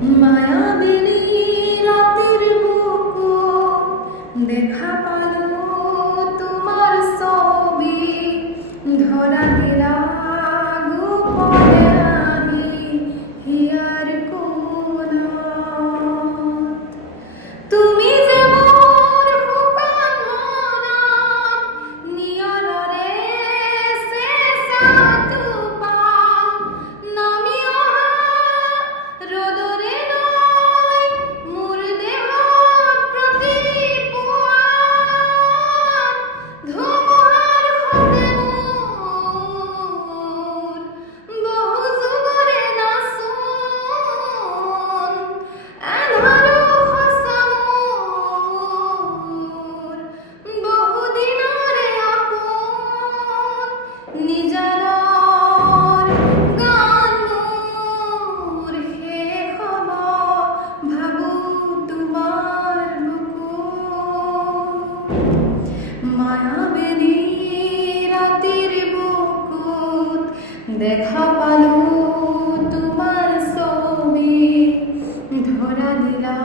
মায়াবিনী রাতের বুকুর দেখা পালো তোমার ছবি ধরা দিলা গোপনে আহি হিয়ার কোণত তুমি যে মোর শুকান মনত নিয়ৰৰে চেঁচা টোপাল নামি অহা ৰ'দৰে লৈ মোৰ দেহত প্ৰতিপুৱাত ধুমুহাৰ সতে মোৰ বহু যুগৰে নাচোন এন্ধাৰো সঁচা মোৰ বহু দিনৰে আপোন নিজানৰ গান মোৰ শেষ হ'ব ভাবোঁ তোমাৰ বুকুত মায়াবেনী ৰাতিৰ বুকুত দেখা পালো তোমাৰ ছবি ধৰা দিলা